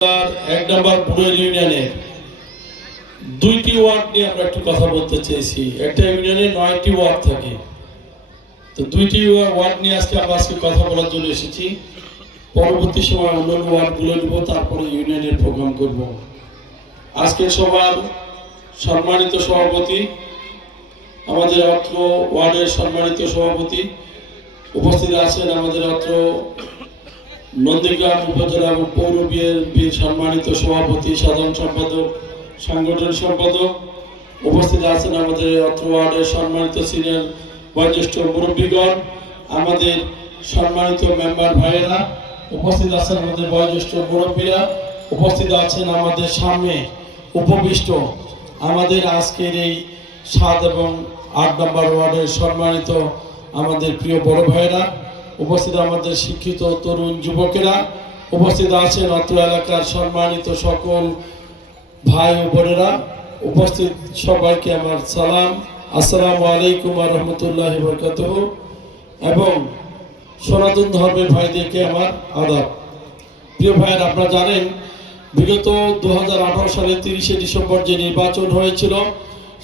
এক নম্বর বুড়ের ইউনিয়নের দুইটি ওয়ার্ড নিয়ে আমরা একটু কথা বলতে চেয়েছি। একটা ইউনিয়নে নয়টি ওয়ার্ড থাকে। তো দুইটি ওয়ার্ড নিয়ে আজকে আমরা আজকে কথা বলার জন্য এসেছি। পরবর্তী সময় অন্যান্য ওয়ার্ডগুলো নিব, তারপরে ইউনিয়নের প্রোগ্রাম করব। আজকে সবার সম্মানিত সভাপতি, আমাদের অত্র ওয়ার্ডের সম্মানিত সভাপতি উপস্থিত আছেন আমাদের অত্র নন্দীগ্রাম উপজেলা পৌর বিএনপির সম্মানিত সভাপতি, সাধারণ সম্পাদক, সংগঠন সম্পাদক উপস্থিত আছেন আমাদের অত্র ওয়ার্ডের সম্মানিত সিনিয়র বয়োজ্যেষ্ঠ মুরব্বীগণ, আমাদের সম্মানিত মেম্বার ভাইয়েরা, উপস্থিত আছেন আমাদের বয়োজ্যেষ্ঠ মুরব্বীরা, উপস্থিত আছেন আমাদের সামনে উপবিষ্ট আমাদের আজকের এই সাত এবং আট নম্বর ওয়ার্ডের সম্মানিত আমাদের প্রিয় বড় ভাইয়েরা। উপস্থিত আমাদের শিক্ষিত তরুণ যুবকেরা, উপস্থিত আছেন অত্র এলাকার সম্মানিত সকল ভাই ও বোনেরা, উপস্থিত সবাইকে আমার সালাম। আসসালামু আলাইকুম রহমতুল্লাহ বরকাত এবং সনাতন ধর্মের ভাইদেরকে আমার আদাব। প্রিয় ভাইয়ের, আপনারা জানেন, বিগত দু হাজার আঠারো সালে তিরিশে ডিসেম্বর যে নির্বাচন হয়েছিল,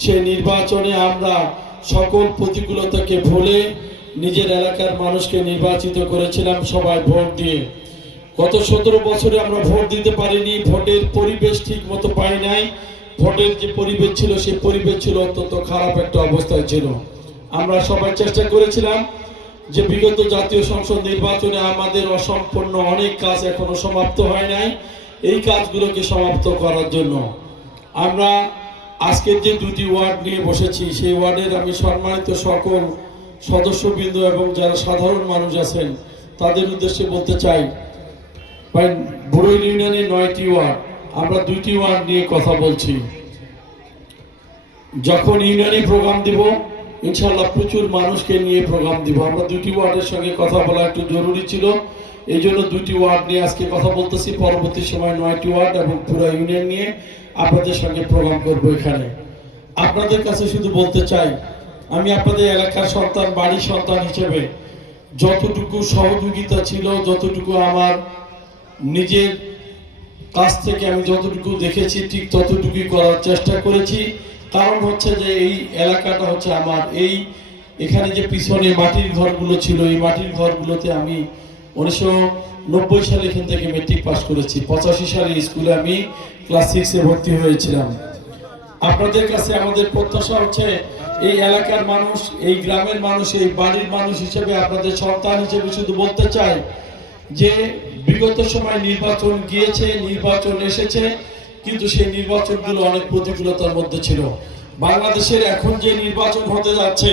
সেই নির্বাচনে আমরা সকল প্রতিকূলতাকে ভুলে নিজের এলাকার মানুষকে নির্বাচিত করেছিলাম সবাই ভোট দিয়ে। গত সতেরো বছরে আমরা ভোট দিতে পারিনি, ভোটের পরিবেশ ঠিক মতো পাই নাই। ভোটের যে পরিবেশ ছিল, সেই পরিবেশ ছিল অত্যন্ত খারাপ একটা অবস্থায় ছিল। আমরা সবাই চেষ্টা করেছিলাম যে বিগত জাতীয় সংসদ নির্বাচনে আমাদের অসম্পূর্ণ অনেক কাজ এখনও সমাপ্ত হয় নাই। এই কাজগুলোকে সমাপ্ত করার জন্য আমরা আজকের যে দুটি ওয়ার্ড নিয়ে বসেছি, সেই ওয়ার্ডের আমি সম্মানিত সকল সদস্যবৃন্দ এবং যারা সাধারণ মানুষ আছেন, তাদের উদ্দেশ্যে বলতে চাই বড়ইল ইউনিয়নে নয়টি ওয়ার্ড, আমরা দুইটি ওয়ার্ড নিয়ে কথা বলছি। যখন ইউনিয়নে প্রোগ্রাম দিব ইনশাল্লাহ প্রচুর মানুষকে নিয়ে প্রোগ্রাম দিব। আমরা দুটি ওয়ার্ডের সঙ্গে কথা বলা একটু জরুরি ছিল, এই জন্য দুটি ওয়ার্ড নিয়ে আজকে কথা বলতেছি। পরবর্তী সময় নয়টি ওয়ার্ড এবং পুরো ইউনিয়ন নিয়ে আপনাদের সঙ্গে প্রোগ্রাম করব এখানে। আপনাদের কাছে শুধু বলতে চাই আমি আপনাদের এলাকার সন্তান, বাড়ির সন্তান হিসেবে যতটুকু সহযোগিতা ছিল, যতটুকু আমার নিজের কাছ থেকে আমি যতটুকু দেখেছি, ঠিক ততটুকুই করার চেষ্টা করেছি। কারণ হচ্ছে যে এই এলাকাটা হচ্ছে আমার, এই এখানে যে পিছনে মাটির ঘরগুলো ছিল, এই মাটির ঘরগুলোতে আমি উনিশশো নব্বই সালে এখান থেকে মেট্রিক পাস করেছি। পঁচাশি সালে স্কুলে আমি ক্লাস সিক্সে ভর্তি হয়েছিলাম। আপনাদের কাছে আমাদের প্রত্যাশা হচ্ছে এই এলাকার মানুষ, এই গ্রামের মানুষ, এই বাড়ির মানুষ হিসেবে আপনাদের সন্তান হিসেবে শুধু বলতে চাই যে, বিগত সময় নির্বাচন গিয়েছে, নির্বাচন এসেছে, কিন্তু সেই নির্বাচনগুলো অনেক প্রতিকূলতার মধ্যে ছিল। বাংলাদেশের এখন যে নির্বাচন হতে যাচ্ছে,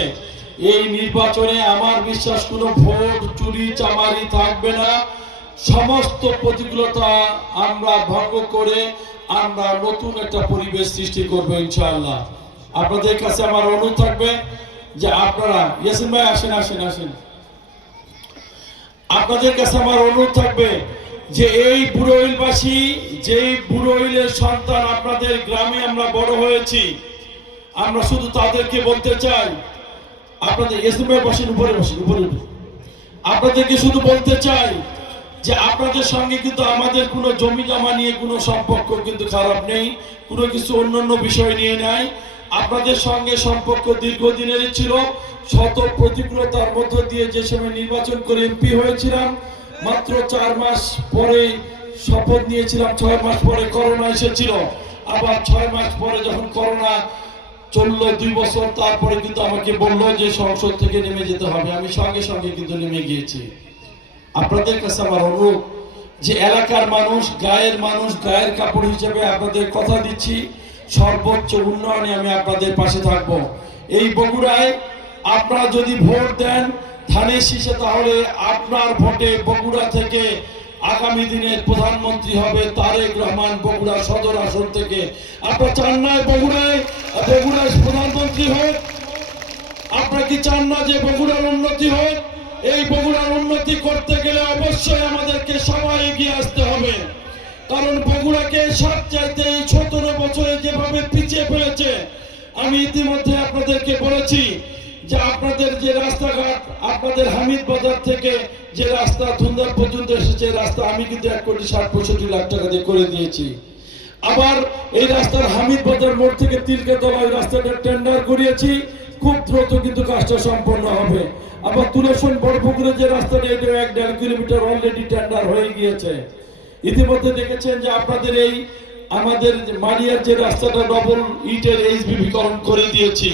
এই নির্বাচনে আমার বিশ্বাস, কোনো ভোট, চুরি, চামারি থাকবে না। সমস্ত প্রতিকূলতা আমরা ভঙ্গ করে আমরা নতুন একটা পরিবেশ সৃষ্টি করব ইনশাআল্লাহ। আপনাদের কাছে আমার অনুরোধ থাকবে যে আপনারা, ইয়াসিন ভাই, আসেন আসেন আসেন। আপনাদের কাছে আমার অনুরোধ থাকবে যে এই বুড়োইলবাসী যেই বুড়োইলের সন্তান আপনাদের গ্রামে আমরা বড় হয়েছি, আমরা শুধু তাদেরকে বলতে চাই, আপনাদের, ইয়াসিন ভাই, বসেন, উপরে বসেন, উপরে আপনাদেরকে শুধু বলতে চাই যে আপনাদের সঙ্গে কিন্তু আমাদের কোনো জমি জমা নিয়ে কোনো সম্পর্ক কিন্তু খারাপ নেই, কোনো কিছু অন্য অন্য বিষয় নিয়ে নাই। আপনাদের সঙ্গে সম্পর্ক দীর্ঘদিনেরই ছিল, শত প্রতিকূলতার মধ্য দিয়ে যে সময় নির্বাচন করে এমপি হয়েছিলাম, মাত্র চার মাস পরে শপথ নিয়েছিলাম, ছয় মাস পরে করোনা এসেছিল। আবার ছয় মাস পরে যখন করোনা চলল দুই বছর, তারপরে কিন্তু আমাকে বলল যে সংসদ থেকে নেমে যেতে হবে। আমি সঙ্গে সঙ্গে কিন্তু নেমে গিয়েছি। আপনাদের কাছে আমার অনুরোধ যে এলাকার মানুষ, গায়ের মানুষ, গায়ের কাপড় হিসেবে আপনাদের কথা দিচ্ছি। সর্বোচ্চ উন্নয়নে আমি আপনাদের পাশে থাকব। এই বগুড়ায় আপনারা যদি ভোট দেন, ধানের শীষে তাহলে আপনার ভোটে বগুড়া থেকে আগামী দিনের প্রধানমন্ত্রী হবে তারেক রহমান বগুড়া সদর আসন থেকে। আপনার চান না বগুড়ায় বগুড়ায় প্রধানমন্ত্রী হোক, আপনারা কি চান না যে বগুড়ার উন্নতি হোক? এই বগুড়ার উন্নতি করতে গেলে অবশ্যই আমাদেরকে সবাই এগিয়ে আসতে হবে। কারণ বগুড়াকে চাইতে সতেরো বছরে যেভাবে পিছিয়ে ফেলেছে, আমি ইতিমধ্যে আপনাদেরকে বলেছি যে আপনাদের যে রাস্তাঘাট, আপনাদের হামিদ বাজার থেকে যে রাস্তা ধুন্দার পর্যন্ত এসেছে, রাস্তা আমি কিন্তু এক কোটি ষাট পঁয়ষট্টি লাখ টাকা দিয়ে করে দিয়েছি। আবার এই রাস্তার হামিদ বাজার মোড় থেকে তিলকেতলা ওই রাস্তাটা টেন্ডার করিয়েছি, খুব দ্রুত কিন্তু কাজটা সম্পন্ন হবে। আবার তুলেশন বড়পুকুরে যে রাস্তাটা এটা এক দেড় কিলোমিটার অলরেডি টেন্ডার হয়ে গিয়েছে। ইতিমধ্যে দেখেছেন যে আপনাদের এই আমাদের মারিয়ার যে রাস্তাটা ডবল ইটের এইচবিবিকরণ করে দিয়েছি,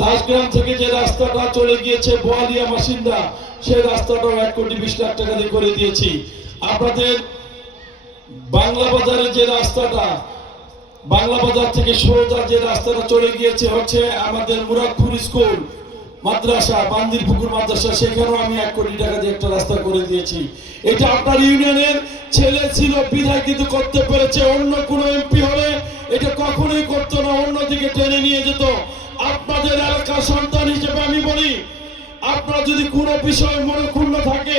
দাসগ্রাম থেকে যে রাস্তাটা চলে গিয়েছে বোয়ালিয়া বাসিন্দা সেই রাস্তাটাও এক কোটি বিশ লাখ টাকা দিয়ে করে দিয়েছি। আপনাদের বাংলা বাজারে যে রাস্তাটা, বাংলা বাজার থেকে সোজা যে রাস্তাটা চলে গিয়েছে হচ্ছে আমাদের মুরাদপুর স্কুল। মাদ্রাসা বান্দির পুকুর মাদ্রাসা, সেখানেও আমি এক কোটি টাকা দিয়ে একটা রাস্তা করে দিয়েছি। এটা আপনার ইউনিয়নের ছেলে ছিল, বিধায় কিন্তু করতে পেরেছে, অন্য কোন এমপি হলে এটা কখনোই করতো না, অন্যদিকে টেনে নিয়ে যেত। আপনাদের এলাকার সন্তান হিসেবে আমি বলি, আপনার যদি কোনো বিষয় মনে ক্ষুণ্ণ থাকে,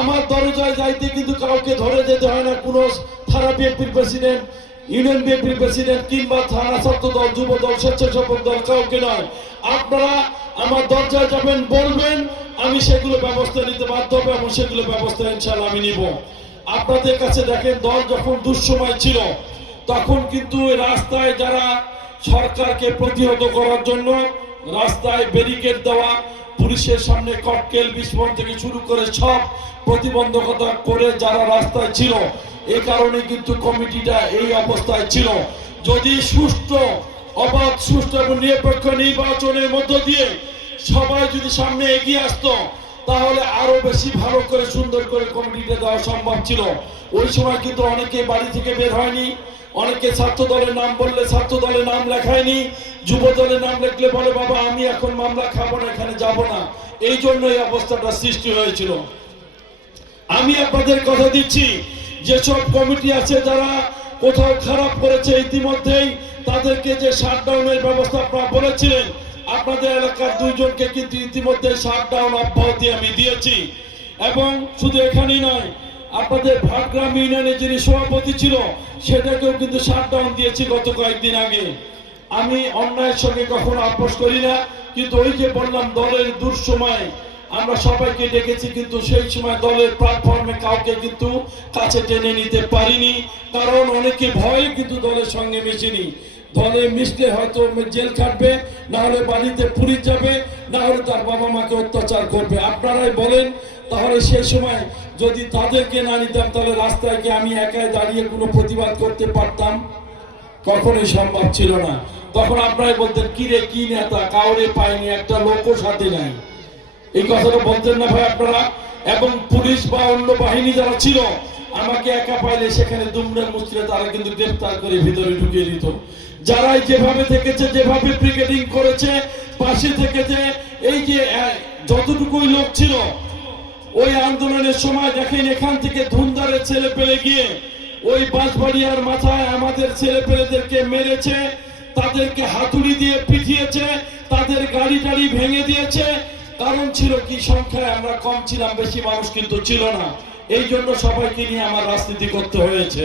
আমার দরজায় যাইতে কিন্তু কাউকে ধরে যেতে হয় না, কোনো থানা বিএনপির প্রেসিডেন্ট। ইউনিয়ন বিএনপির প্রেসিডেন্ট কিংবা থানা ছাত্র দল, যুব দল, স্বেচ্ছাসেবক দল কাউকে নয়। আপনারা আমার দরজায় যাবেন, বলবেন, আমি সেগুলো ব্যবস্থা নিতে বাধ্য হবে এবং সেগুলো ব্যবস্থা ইনশাল্লাহ আমি নিব। আপনাদের কাছে দেখেন, দল যখন দুঃসময় ছিল, তখন কিন্তু রাস্তায় যারা সরকারকে প্রতিহত করার জন্য রাস্তায় ব্যারিকেড দেওয়া, পুলিশের সামনে ককটেল বিস্ফোরণ থেকে শুরু করে সব প্রতিবন্ধকতা করে যারা রাস্তায় ছিল এই কারণে কিন্তু কমিটিটা এই অবস্থায় ছিল। যদি সুষ্ঠু, অবাধ, সুষ্ঠু এবং নিরপেক্ষ নির্বাচনের মধ্য দিয়ে সবাই যদি সামনে এগিয়ে আসতো, তাহলে আরও বেশি ভালো করে, সুন্দর করে কমিটিটা দেওয়া সম্ভব ছিল। ওই সময় কিন্তু অনেকে বাড়ি থেকে বের হয়নি, অনেকে ছাত্র দলের নাম বললে ছাত্র দলের নাম লেখায়নি, যুব দলের নাম লিখলে বলে, বাবা, আমি এখন মামলা খাব না, এখানে যাব না। এই জন্য এই অবস্থাটা সৃষ্টি হয়েছিল। আমি আপনাদের কথা দিচ্ছি যেসব কমিটি আছে যারা কোথাও খারাপ করেছে ইতিমধ্যেই, তাদেরকে যে শাটডাউনের ব্যবস্থা আপনারা বলেছিলেন, আপনাদের এলাকার দুইজনকে কিন্তু ইতিমধ্যে শাটডাউন অব্যাহতি আমি দিয়েছি। এবং শুধু এখানেই নয়, আপনাদের ভাটগ্রাম ইউনিয়নের যিনি সভাপতি ছিল, সেটাকেও কিন্তু শাটডাউন দিয়েছি গত কয়েকদিন আগে। আমি অন্যায়ের সঙ্গে কখনো আপোষ করি না, কিন্তু ওই যে বললাম, দলের দুঃসময় আমরা সবাইকে ডেকেছি, কিন্তু সেই সময় দলের প্ল্যাটফর্মে কাউকে কিন্তু কাছে টেনে নিতে পারিনি। কারণ অনেকে ভয়ে কিন্তু দলের সঙ্গে মিশিনি। দলে মিশলে হয়তো জেল কাটবে না হলে বাড়িতে পুলিশ যাবে, না হলে তার বাবা মাকে অত্যাচার করবে। আপনারাই বলেন, তাহলে সেই সময় যদি তাদেরকে না নিতাম, তাহলে রাস্তায় গিয়ে আমি একাই দাঁড়িয়ে কোনো প্রতিবাদ করতে পারতাম? কখনোই সম্ভব ছিল না। তখন আপনারাই বলতেন কি রে কি নেতা? কাউরে পায়নি একটা লোকও সাথে নাই। এই কথাটা বলতেন না ভাই আপনারা। এবং পুলিশ বা অন্য বাহিনী যারা ছিল, আমাকে একা পাইলে সেখানে দুমড়ে মুচড়ে তারা কিন্তু গ্রেফতার করে ভিতরে ঢুকিয়ে দিত। যারাই যেভাবে থেকেছে, যেভাবে ব্রিগেডিং করেছে, পাশে থেকেছে, এই যে যতটুকুই লোক ছিল, ওই আন্দোলনের সময় দেখেন এখান থেকে ধুমধারের ছেলে পেলে গিয়ে, ওই বাঁশবাড়িয়ার মাথায় আমাদের ছেলে পেলেদেরকে মেরেছে, তাদেরকে হাতুড়ি দিয়ে পিটিয়েছে, তাদের গাড়ি টাড়ি ভেঙে দিয়েছে কারণ ছিল কি সংখ্যায় আমরা কম ছিলাম, বেশি মানুষ কিন্তু ছিল না। এই জন্য সবাইকে নিয়ে আমার রাজনীতি করতে হয়েছে।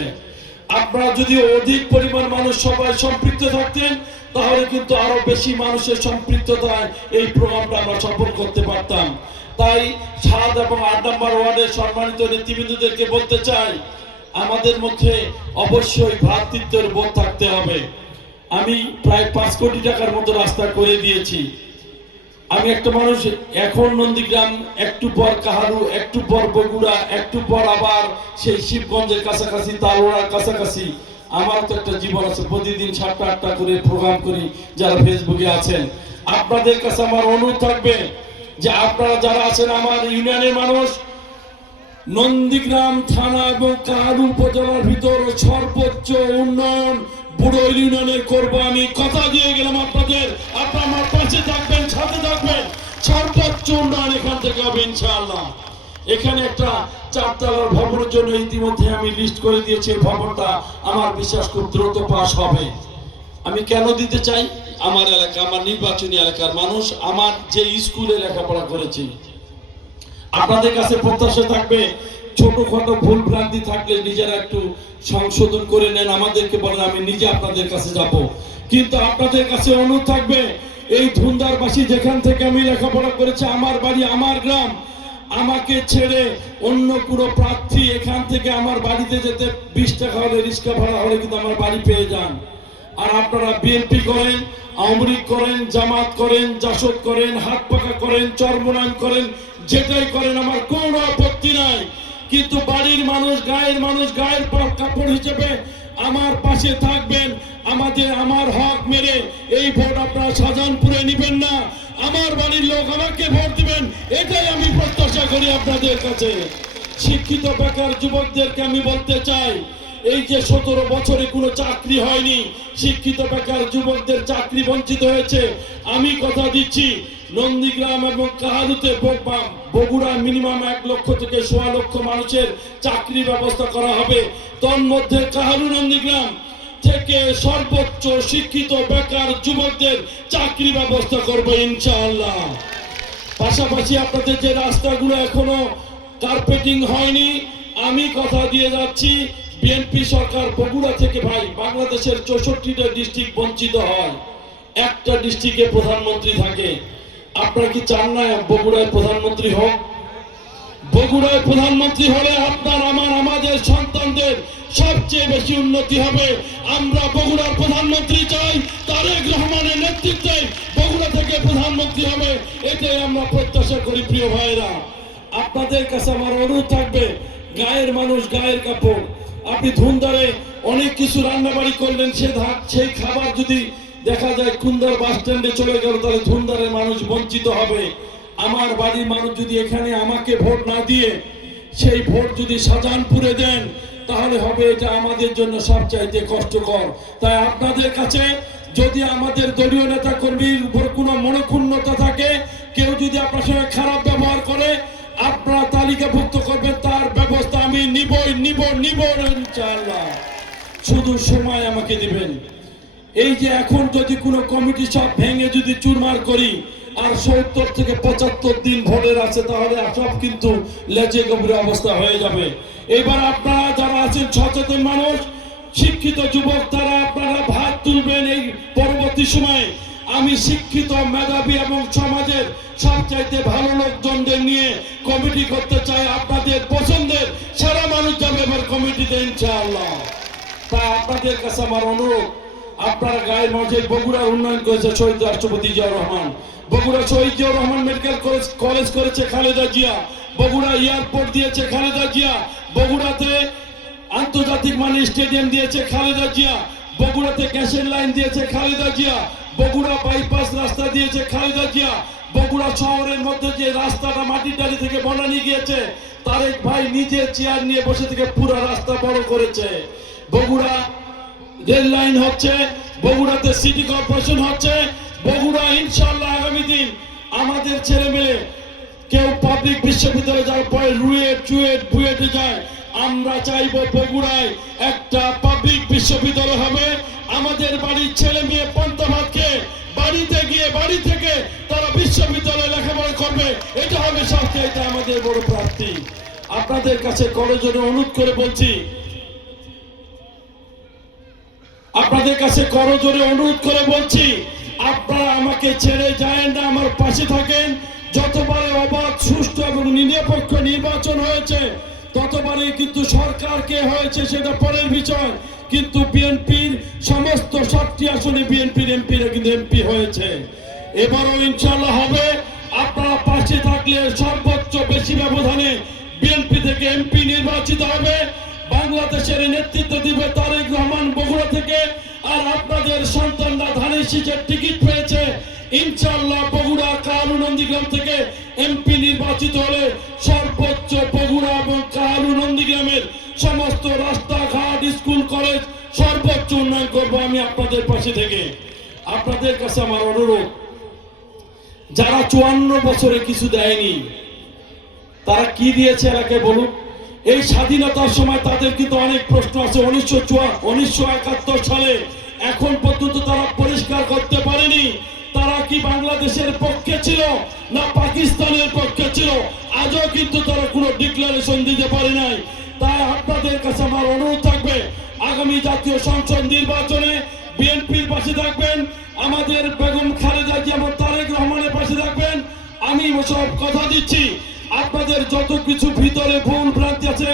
আপনারা যদি অধিক পরিমাণ মানুষ সবাই সম্পৃক্ত থাকতেন, তাহলে কিন্তু আরও বেশি মানুষের সম্পৃক্ততায় এই প্রোগ্রামটা আমরা সফল করতে পারতাম। তাই সাত এবং আট নম্বর ওয়ার্ডের সম্মানিত নেতৃবৃন্দদেরকে বলতে চাই, আমাদের মধ্যে অবশ্যই ভ্রাতৃত্বের বোধ থাকতে হবে। আমি প্রায় পাঁচ কোটি টাকার মতো রাস্তা করে দিয়েছি। আমি একটা মানুষ, এখন নন্দীগ্রাম, একটু পর কাহারু, একটু পর বগুড়া, একটু পর আবার সেই শিবগঞ্জের কাছাকাছি তালোড়ার কাছাকাছি। আমার তো একটা জীবন আছে, প্রতিদিন সাতটা, আটটা করে প্রোগ্রাম করি, যারা ফেসবুকে আছেন। আপনাদের কাছে আমার অনুরোধ থাকবে যে আপনারা যারা আছেন, আমার ইউনিয়নের মানুষ, নন্দীগ্রাম থানা এবং কাহারু উপজেলার ভিতর সর্বোচ্চ উন্নয়ন, বুড়ো ইউনিয়নের করব আমি। কথা দিয়ে গেলাম আপনাদের, আপনারা পাশে থাকবেন, সাথে থাকবেন। সর্বোচ্চ উন্নয়ন এখান থেকে হবে ইনশাআল্লাহ। এখানে একটা চারতলার ভবনের জন্য ইতিমধ্যে আমি লিস্ট করে দিয়েছি ভবনটা আমার বিশ্বাস খুব দ্রুত পাস হবে। আমি কেন দিতে চাই? আমার এলাকা, আমার নির্বাচনী এলাকার মানুষ, আমার যে স্কুলে লেখাপড়া করেছি। আপনাদের কাছে প্রত্যাশা থাকবে, ছোটখাটো ভুল ভ্রান্তি থাকলে নিজেরা একটু সংশোধন করে নেন, আমাদেরকে বলেন, আমি নিজে আপনাদের কাছে যাব। কিন্তু আপনাদের কাছে অনুরোধ থাকবে এই ধুন্দারবাসী যেখান থেকে আমি লেখাপড়া করেছি, আমার বাড়ি, আমার গ্রাম, আমাকে ছেড়ে অন্য কোনো প্রার্থী এখান থেকে আমার বাড়িতে যেতে বিশ টাকা হলে রিক্সা ভাড়া হলে কিন্তু আমার বাড়ি পেয়ে যান। আর আপনারা বিএনপি করেন, আওয়ামী লীগ করেন, জামাত করেন, জাসদ করেন, হাত পাকা করেন চর্মনান করেন, যেটাই করেন, আমার কোনো আপত্তি নাই। কিন্তু বাড়ির মানুষ, গায়ের মানুষ, গায়ের কাপড় হিসেবে আমার পাশে থাকবেন। আমাদের আমার হক মেরে এই ভোট আপনারা শাহজাহানপুরে নিবেন না। আমার বাড়ির লোক আমাকে ভোট দিবেন, এটাই আমি প্রত্যাশা করি আপনাদের কাছে। শিক্ষিত বেকার যুবকদেরকে আমি বলতে চাই, এই যে সতেরো বছরে কোনো চাকরি হয়নি, শিক্ষিত বেকার যুবকদের চাকরি বঞ্চিত হয়েছে, আমি কথা দিচ্ছি, নন্দীগ্রাম এবং কাহালুতে বো- বগুড়া মিনিমাম এক লক্ষ থেকে সোয়া লক্ষ মানুষের চাকরি ব্যবস্থা করা হবে। তন্মধ্যে কাহালু নন্দীগ্রাম থেকে সর্বোচ্চ শিক্ষিত বেকার যুবকদের চাকরি ব্যবস্থা করব ইনশাআল্লাহ। পাশাপাশি আপনাদের যে রাস্তাগুলো এখনও কার্পেটিং হয়নি, আমি কথা দিয়ে যাচ্ছি বিএনপি সরকার বগুড়া থেকে ভাই বাংলাদেশের চৌষট্টিটা ডিস্ট্রিক্ট বঞ্চিত হয়। একটা ডিস্ট্রিক্টে প্রধানমন্ত্রী থাকে। আপনারা কি চান না বগুড়ায় প্রধানমন্ত্রী হোক? বগুড়ায় প্রধানমন্ত্রী হলে আপনার, আমার, আমাদের সন্তানদের সবচেয়ে বেশি উন্নতি হবে। আমরা বগুড়ার প্রধানমন্ত্রী চাই, তারেক রহমানের নেতৃত্বে বগুড়া থেকে প্রধানমন্ত্রী হবে। এটাই আমরা প্রত্যাশা করি, প্রিয় ভাইরা আপনাদের কাছে আমার অনুরোধ থাকবে, গায়ের মানুষ গায়ের কাপড়। আপনি ধুমধারে অনেক কিছু রান্নাবাড়ি করলেন, সে সেই খাবার যদি দেখা যায় কুন্দার বাস স্ট্যান্ডে চলে গেল, তাহলে ধুমধারের মানুষ বঞ্চিত হবে। আমার বাড়ির মানুষ যদি এখানে আমাকে ভোট না দিয়ে, সেই ভোট যদি শাহজাহানপুরে দেন তাহলে হবে এটা আমাদের জন্য সবচাইতে কষ্টকর। তাই আপনাদের কাছে যদি আমাদের দলীয় নেতা কর্মীর উপর কোনো মনোক্ষুণ্ণতা থাকে, কেউ যদি আপনার সঙ্গে খারাপ ব্যবহার করে, আপনারা তালিকাভুক্ত করবেন, তার ব্যবস্থা আমি নিবই নিব নিব শুধু সময় আমাকে দিবেন। এই যে এখন যদি কোনো কমিটি সব ভেঙে যদি চুরমার করি, আর সত্তর থেকে পঁচাত্তর দিন ভোটের আছে, তাহলে সব কিন্তু লেজে গভীর অবস্থা হয়ে যাবে। এবার আপনারা আছেন সচেতন মানুষ, শিক্ষিত যুবক তারা আপনারা ভাত তুলবেন এই পরবর্তী সময়ে। আমি শিক্ষিত মেধাবী এবং সমাজের সবচাইতে ভালো লোকজনদের নিয়ে কমিটি করতে চাই। আপনাদের পছন্দের সারা মানুষ যাবে এবার কমিটিতে, ইনশাআল্লাহ। তা আপনাদের কাছে আমার অনুরোধ, আপনারা গায়ের মানুষের বগুড়ার উন্নয়ন করেছে শহীদ রাষ্ট্রপতি Zia Rahman. Bogura Shaheed Zia Rahman medical college college করেছে খালেদা জিয়া। বগুড়া এয়ারপোর্ট দিয়েছে খালেদা জিয়া। বগুড়াতে আন্তর্জাতিক মানের স্টেডিয়াম দিয়েছে খালেদা জিয়া, বগুড়াতে গ্যাসের লাইন দিয়েছে খালেদা জিয়া, বগুড়া বাইপাস রাস্তা দিয়েছে খালেদা জিয়া, বগুড়া শহরের মধ্যে যে রাস্তাটা মাটির ডালি থেকে বনানি গিয়েছে, তারেক ভাই নিজে চেয়ার নিয়ে বসে থেকে পুরো রাস্তা বড় করেছে। বগুড়া রেল লাইন হচ্ছে, বগুড়াতে সিটি কর্পোরেশন হচ্ছে, বগুড়া ইনশাল্লাহ আগামী দিন আমাদের ছেলে মেয়ে কেউ পাবলিক বিশ্ববিদ্যালয়ে যাওয়ার পরে রুয়েট, চুয়েট, বুয়েটে যায় আমরা চাইব বগুড়ায় একটা পাবলিক বিশ্ববিদ্যালয় হবে। আমাদের বাড়ির ছেলে মেয়ে পন্থা বাড়িতে গিয়ে বাড়ি থেকে তারা বিশ্ববিদ্যালয়ে লেখাপড়া করবে। এটা হবে সবচেয়ে এটা আমাদের বড় প্রার্থী। আপনাদের কাছে করজনে অনুরোধ করে বলছি, আপনাদের কাছে করজোরে অনুরোধ করে বলছি, আপনারা আমাকে ছেড়ে যায় না, আমার পাশে থাকেন। যতবারে অবাধ, সুষ্ঠু এবং নিরপেক্ষ নির্বাচন হয়েছে ততবারে কিন্তু সরকার কে হয়েছে সেটা পরের বিষয় কিন্তু বিএনপির সমস্ত সাতটি আসনে বিএনপির এমপিরা কিন্তু এমপি হয়েছে। এবারও ইনশাল্লাহ হবে। আপনারা পাশে থাকলে সর্বোচ্চ বেশি ব্যবধানে বিএনপি থেকে এমপি নির্বাচিত হবে। বাংলাদেশের নেতৃত্ব দিবে তারেক রহমান বগুড়া থেকে। আর আপনাদের সন্তানরা ধানের শীষের টিকিট পাশে থেকে আপনাদের কাছে আমার অনুরোধ, যারা চুয়ান্ন বছরে কিছু দেয়নি, তারা কি দিয়েছে এলাকায় বলুন? এই স্বাধীনতার সময় তাদের কিন্তু অনেক প্রশ্ন আছে। উনিশশো উনিশশো একাত্তর সালে এখন পর্যন্ত তারা পরিষ্কার করতে পারেনি। তারা কি বাংলাদেশের পক্ষে ছিল না পাকিস্তানের পক্ষে ছিল? আজও কিন্তু তারা কোনো ডিক্লারেশন দিতে পারে নাই। তাই আপনাদের কাছে আমার অনুরোধ থাকবে, আগামী জাতীয় সংসদ নির্বাচনে বিএনপির পাশে থাকবেন, আমাদের বেগম খালেদা এবং তারেক রহমানের পাশে থাকবেন। আমি সব কথা দিচ্ছি। আপনাদের যত কিছু ভিতরে ভুল ভ্রান্তি আছে,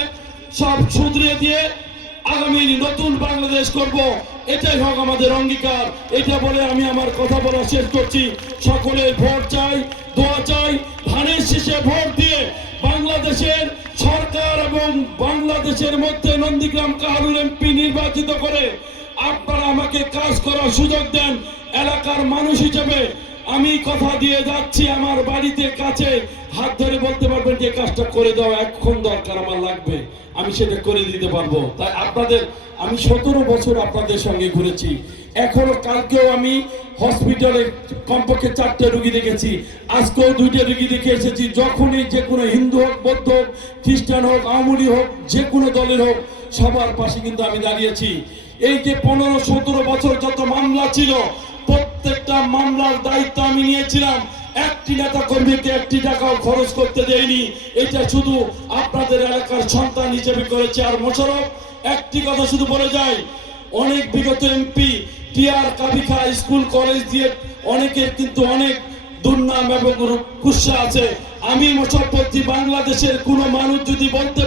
সব শুধরে দিয়ে আগামী নতুন বাংলাদেশ করব। এটাই হোক আমাদের অঙ্গীকার। এটা বলে আমি আমার কথা বলা শেষ করছি। সকলে ভোট চাই, দোয়া চাই। ধানের শীষে ভোট দিয়ে বাংলাদেশের সরকার এবং বাংলাদেশের মধ্যে নন্দীগ্রাম কাহারুল এমপি নির্বাচিত করে আপনারা আমাকে কাজ করার সুযোগ দেন, এলাকার মানুষ হিসেবে। আমি কথা দিয়ে যাচ্ছি আমার বাড়িতে কাছে। হাত ধরে বলতে পারবেন যে কাজটা করে দাও, এখন দরকার আমার লাগবে। আমি সেটা করে দিতে পারব। তাই আপনাদের, আমি সতেরো বছর আপনাদের সঙ্গে ঘুরেছি। এখনও কালকেও আমি হসপিটালে কমপক্ষে চারটে রুগী দেখেছি। আজকেও দুইটা রুগী দেখে এসেছি। যখনই যে কোনো হিন্দু হোক, বৌদ্ধ হোক, খ্রিস্টান হোক, আওয়ামী হোক, যে কোনো দলের হোক, সবার পাশে কিন্তু আমি দাঁড়িয়েছি। এই যে পনেরো, সতেরো বছর যত মামলা ছিল, প্রত্যেকটা মামলার দায়িত্ব আমি নিয়েছিলাম। একটি নেতা কর্মীকে একটি টাকাও খরচ করতে দেয়নি। এটা শুধু আপনাদের এলাকার সন্তান হিসেবে করেছে আর মোশারফ একটি কথা শুধু বলে যায়, অনেক বিগত এমপি টিআর কাবিখা স্কুল, কলেজ দিয়ে অনেকের কিন্তু অনেক দুর্নাম এবং কুৎসা আছে। আমি মোশারফ বাংলাদেশের কোনো মানুষ যদি বলতে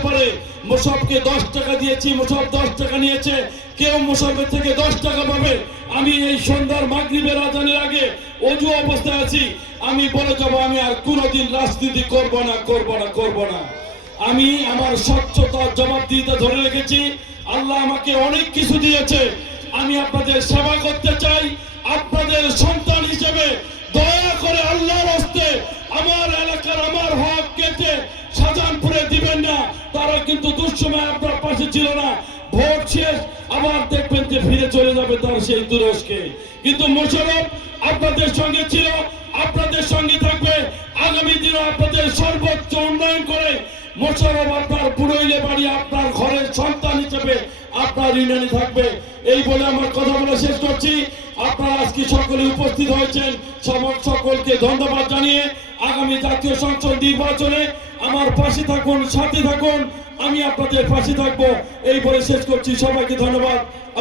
মোশারফকে দশ টাকা দিয়েছি মোসব দশ টাকা নিয়েছে। কেউ মোশারফের থেকে দশ টাকা পাবে। আমি এই সন্ধ্যার মাগরিবের আজানের আগে অজু অবস্থায় আছি। আমি বলে যাব, আমি আর কোনোদিন রাজনীতি করব না করব না করব না। আমি আমার স্বচ্ছতার জবাবদিহিতা ধরে রেখেছি। আল্লাহ আমাকে অনেক কিছু দিয়েছে। আমি আপনাদের সেবা করতে চাই। আপনাদের সন্তান হিসেবে দয়া করে আল্লাহর হস্তে আমার এলাকার আমার হক কেটে শাহজাহানপুরে দিবেন না। তারা কিন্তু দুঃসময় আপনার পাশে ছিল না। ভোট শেষ, আবার দেখবেন যে ফিরে চলে যাবে তার সেই তুরস্কে। কিন্তু মোশারফ আপনাদের সঙ্গে ছিল, আপনাদের সঙ্গে থাকবে। আগামী দিনে আপনাদের সর্বোচ্চ উন্নয়ন করে মোশারফ আপনার পুরোইলে বাড়ি, আপনার ঘরের সন্তান হিসেবে আপনার ইউনিয়নে থাকবে। এই বলে আমার কথা বলে শেষ করছি। আপনারা আজকে সকলে উপস্থিত হয়েছেন। সকলকে ধন্যবাদ জানিয়ে আগামী জাতীয় সংসদ নির্বাচনে আমার পাশে থাকুন, সাথে থাকুন, আমি আপনাদের পাশে থাকব। এই বলে শেষ করছি, সবাইকে ধন্যবাদ।